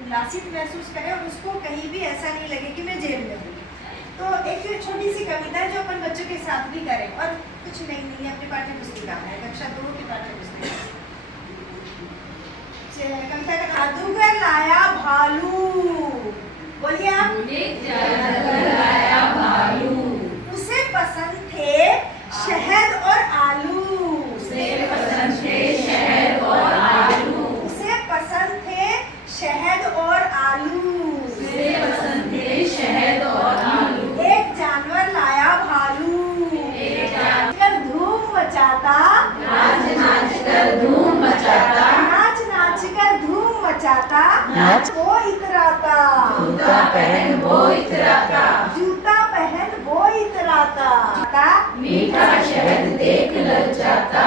उल्लासित महसूस करें और उसको कहीं भी ऐसा नहीं लगे कि मैं जेल में हूँ। तो एक छोटी सी कविता है जो अपन बच्चों के साथ भी करें, और कुछ नहीं है, अपनी पाठ्य पुस्तिका है, कक्षा 2 की पाठ्य पुस्तिका। कविता का जादूगर लाया भालू, बोलिए आप। जादूगर लाया भालू, उसे पसंद थे शहद और आलू। उसे पसंद थे शहद और आलू, उसे पसंद थे शहद और आलू। उसे पसंद थे शहद और आलू। एक जानवर लाया भालू, एक जानवर कर धूम मचाता, नाच नाच कर धूम मचाता, नाच नाच कर धूम मचाता, नाच वो इतराता, जूता पहन वो इतराता, जूता पहन वो इतराता, मीठा शहद देख ललचाता,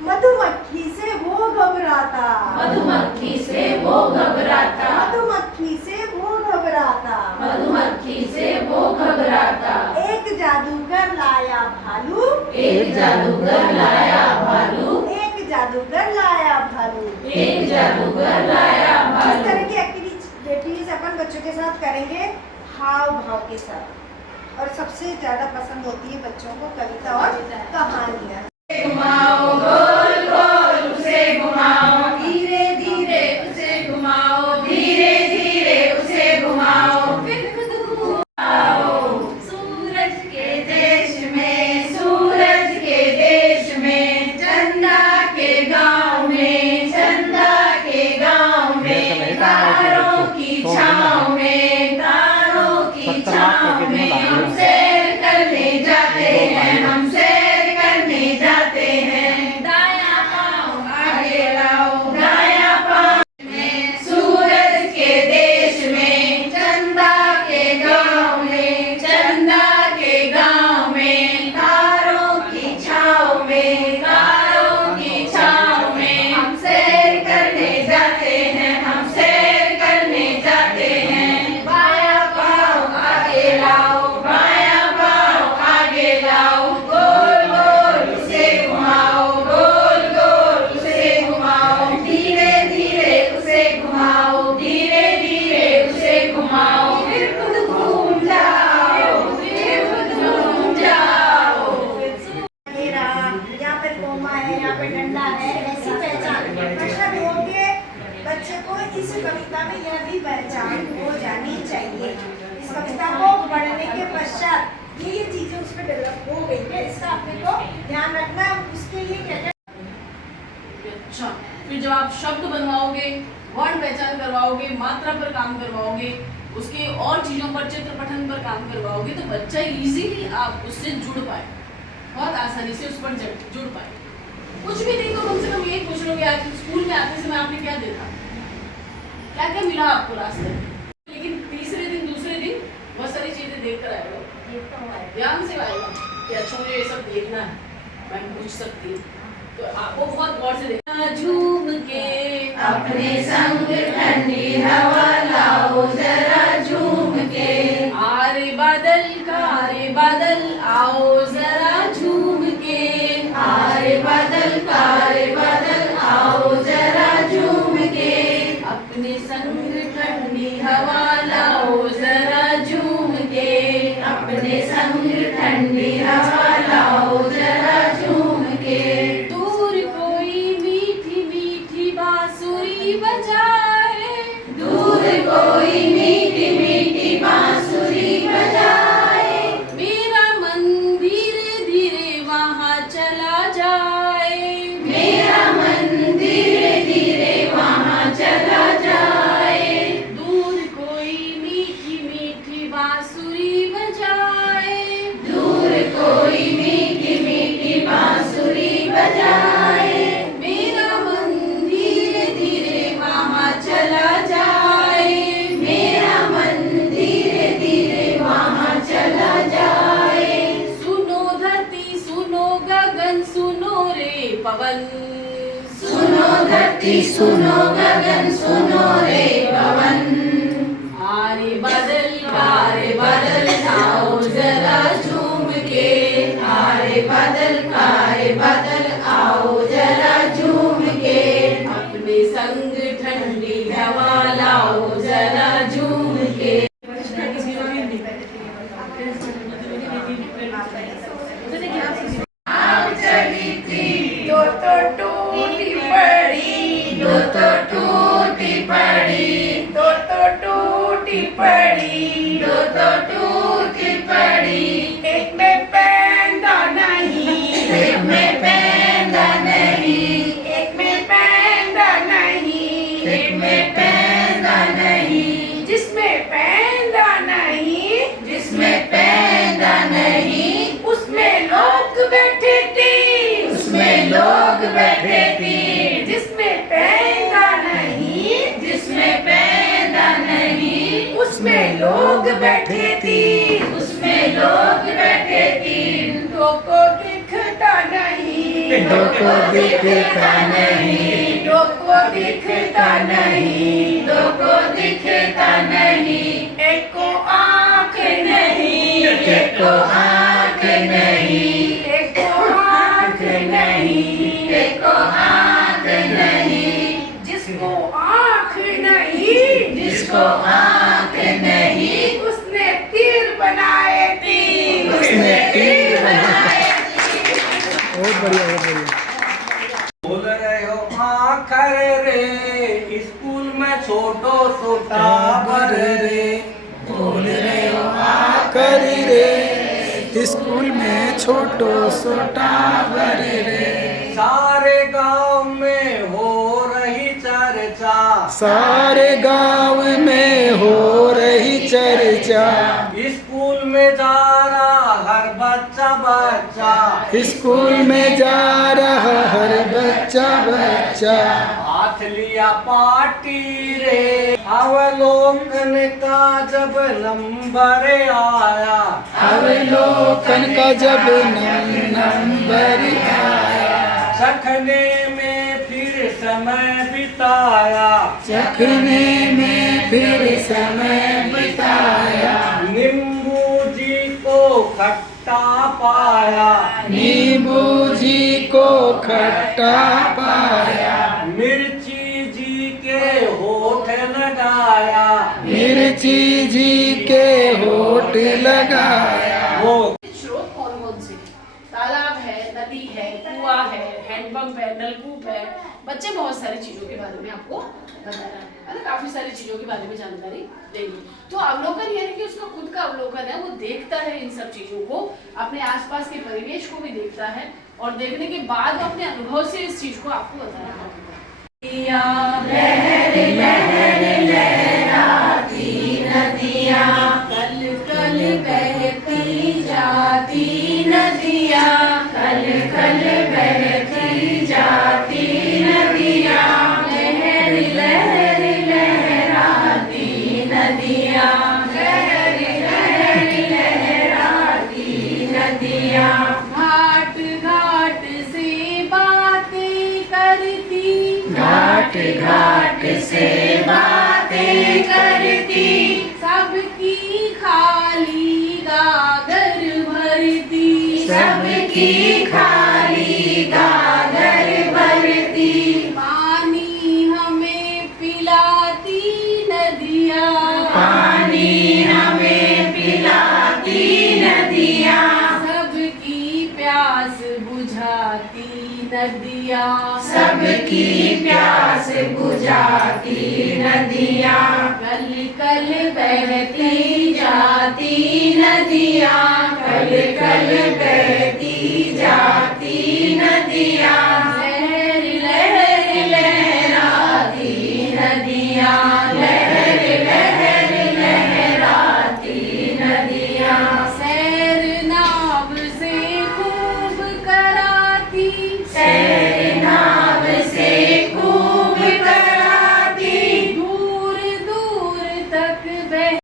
मधुमक्खी से वो घबराता, मधुमक्खी से वो घबराता, मधुमक्खी से वो घबराता, मधुमक्खी से वो घबराता। एक जादूगर लाया भालू, एक जादूगर लाया भालू, एक जादूगर लाया भालू। एक जादूगर लाया इस भालू। तरह की एक्टिविटीज अपन बच्चों के साथ करेंगे हाव भाव के साथ, और सबसे ज्यादा पसंद होती है बच्चों को कविता और कहानियाँ। घुमाओ गोल गोल उसे घुमाओ, धीरे धीरे उसे घुमाओ, धीरे धीरे उसे घुमाओ, फिर खुद घुमाओ। सूरज के देश में, सूरज के देश में, चंदा के गांव में, चंदा के गांव में, तारों की छांव में, तारों की छांव में हम सैर करने जाते हैं, हम सैर करने जाते हैं। दायां पाँव आगे लाओ, दायां पाँव में, सूरज के देश में, चंदा के गांव में, चंदा के गांव में, तारों की छांव में, तारों की छांव में हम सैर करने जाते हैं, हम सैर करने जाते हैं। बायां पाँव आगे लाओ, बायां पाँव आगे लाओ, गोल गोल उसे घुमाओ, गोल गोल उसे घुमाओ, धीरे धीरे उसे घुमाओ, धीरे धीरे उसे घुमाओ, फिर खुद घूम जाओ, फिर खुद घूम जाओ। मेरा यहाँ पे कोमा है, यहाँ पे डंडा है, ऐसी पहचान। कक्षा 2 के बच्चे को इस कविता में यह भी पहचान हो जानी चाहिए। इस कविता को पढ़ने के पश्चात ये चीजें उस पर डेवलप हो गई है, इसका अपने को ध्यान रखना। उसके लिए क्या क्या अच्छा, फिर जब आप शब्द बनवाओगे, वर्ण पहचान करवाओगे, मात्रा पर काम करवाओगे, उसके और चीजों पर, चित्र पठन पर काम करवाओगे, तो बच्चा इजीली आप उससे जुड़ पाए, बहुत आसानी से उस पर जुड़ पाए। कुछ भी नहीं तो कम से कम यही पूछ लो कि आज स्कूल में आते समय आपने क्या देखा, क्या क्या मिला आपको रास्ते में। लेकिन तीसरे दिन, दूसरे दिन बहुत सारी चीजें देख कर आएगा, ध्यान से आएगा कि अच्छा मुझे ये सब देखना है, मैं पूछ सकती हूँ। तो आपको बहुत गौर से देखना। झूम के अपने संग ठंडी हवा लाओ, जरा झूम के, आरे बादल बादल आओ जरा झूम के, आरे बादल आओ जरा झूम के, अपने संग ठंडी हवा लाओ जरा झूम के, अपने संग ठंडी हवा लाओ जरा झूम के। दूर कोई मीठी मीठी बांसुरी बजाए, दूर कोई मीठी मीठी बांसुरी बजाए, मेरा मन धीरे धीरे वहाँ चला जाए, मेरा मन धीरे धीरे वहाँ चला जाए। दूर कोई मीठी मीठी बांसुरी बजाए, दूर कोई मीठी मीठी बांसुरी बजाए, मेरा मन धीरे धीरे वहाँ चला जाए, मेरा मन धीरे धीरे वहाँ चला जाए। सुनो धरती सुनो गगन सुनो रे पवन, सुनो धरती सुनो गगन सुनो रे पवन, पड़ी, दो तो टूट पड़ी, एक में पैदा नहीं, एक में पैदा नहीं, एक में पैदा नहीं, एक में पैदा नहीं, जिसमें पैदा नहीं, जिसमें पैदा नहीं, उसमें लोग बैठे थे, उसमें लोग बैठे थे, जिसमें पैदा नहीं, जिसमें पैदा नहीं, उसमें लोग बैठे थे, उसमें लोग बैठे थे, दो को दिखता नहीं, दो को दिखता नहीं, दो को दिखता नहीं, दो को दिखता नहीं, एक को आँख नहीं, एक को आँख नहीं, एक को आँख नहीं, एक को आँख नहीं, जिसको आँख नहीं, जिसको आँख नहीं, उसने तीर बनाए तीर, उसने तीर बनाए। बहुत बढ़िया बहुत बढ़िया। बोल रहे हो आखर रे स्कूल में छोटो छोटा बर रे, बोल रहे हो आकर रे स्कूल में छोटो छोटा बर रे, सारे गांव में हो रही चर्चा, सारे गांव में हो रही चर्चा, स्कूल में जा रहा हर बच्चा बच्चा, स्कूल में जा रहा हर बच्चा बच्चा, हाथ लिया पार्टी रे, अवलोकन का जब नंबर आया, अवलोकन का जब नंबर आया, चखने में फिर समय बिताया, चखने में फिर समय बिताया, नींबू जी को खट्टा पाया, नींबू जी को खट्टा पाया, मिर्ची जी के होठ लगाया, मिर्ची जी के होठ लगाया। वो स्रोत कौन कौन से तालाब है, नदी है, कुआं है, हैंडपंप है, नलकूप है। बच्चे बहुत सारी चीजों के बारे में आपको बता रहा है ना, काफी सारी चीजों के बारे में जानकारी देंगे। तो अवलोकन यानी कि उसका खुद का अवलोकन है, वो देखता है इन सब चीजों को, अपने आसपास के परिवेश को भी देखता है और देखने के बाद वो अपने अनुभव से इस चीज को आपको बता रहा है। लहर लहर लहराती नदियाँ, कल कल बहती जाती नदियाँ, कल कल बहती जाती नदियाँ, लहर लहर लहराती नदियाँ, लहर लहर लहराती नदियाँ, घाट घाट से बातें करती, घाट घाट से बातें करती, सबकी खाली गागर भरती, सबकी खाली गागर भरती, पानी हमें पिलाती नदियाँ, पानी हमें पिलाती नदियाँ, सबकी प्यास बुझाती नदियाँ, सबकी प्यास बुझाती नदियाँ, कल कल बहती जाती नदियाँ, कल कल बहती